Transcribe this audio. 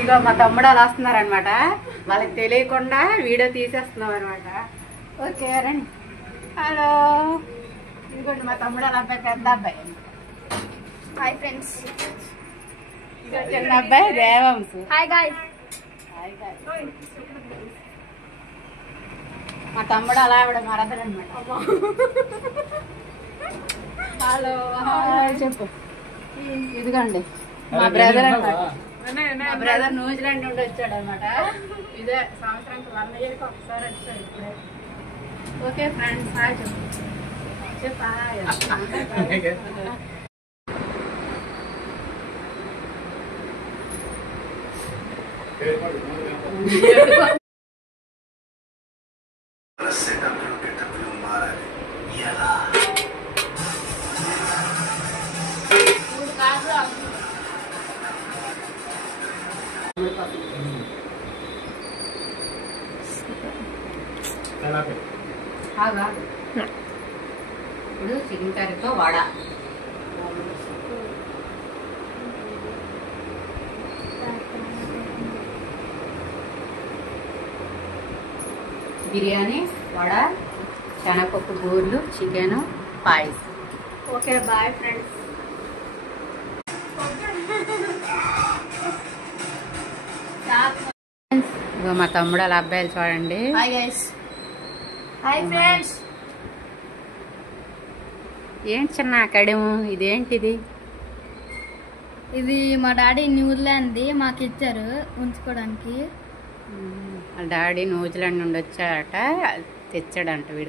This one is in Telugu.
ఇగో మా తమ్ముడు అలా వస్తున్నారనమాట. వాళ్ళకి తెలియకుండా వీడియో తీసేస్తున్నాం అనమాట. ఓకే రండి. హలో, ఇంకోటి మా తమ్ముడు అలా అబ్బాయి, పెద్ద అబ్బాయి. Hi friends. చిన్న అబ్బాయి దేవంశ్. Hi guys. మా తమ్ముడు అలా ఆవిడ మరదలు అనమాట. హలో చెప్పు. ఇదిగోండి మా బ్రదర్ అనమాట. మా బ్రదర్ న్యూజిలాండ్ నుండి వచ్చాడు అనమాట. ఇదే సంవత్సరానికి 1 ఇయర్కి ఒకసారి వచ్చాడు ఇప్పుడే. ఓకే ఫ్రెండ్స్, హాయ్ చెప్పు. చెప్పు హాయ్. ఇప్పుడు చికెన్ కర్రీతో వడ. బిర్యానీ, వడ, శనగపప్పు బూర్లు, చికెన్, పాయసం. Okay bye friends. ఇగో మా తమ్ముడు అలా అబ్బాయిలు చూడండి. Hi guys. Hi friends. ఏంటి చిన్న కడము, ఇదేంటిది? ఇది మా డాడీ న్యూజిలాండ్ మాకు ఇచ్చారు ఉంచుకోవడానికి. వాళ్ళ డాడీ న్యూజిలాండ్ నుండి వచ్చాడట, తెచ్చాడంట వీడు.